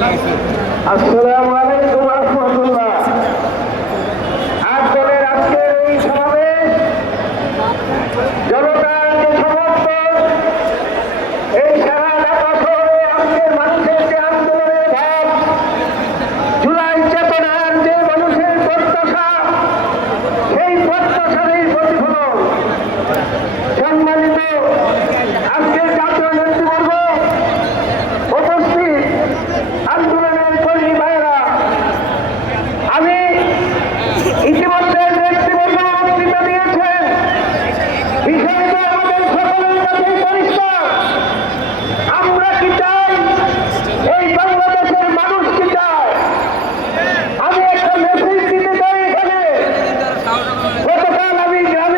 আসসালামু আলাইকুম রহমতুল্লাহ। আজকের আজকের এই সমাবেশ, জনতার যে এই সারা ঢাকা শহরে আজকের মানুষের যে আন্দোলনের ভাব, জুলাই যে মানুষের প্রত্যাশা, সেই প্রত্যাশারই প্রতিফলন। গতকাল আমি গ্রাম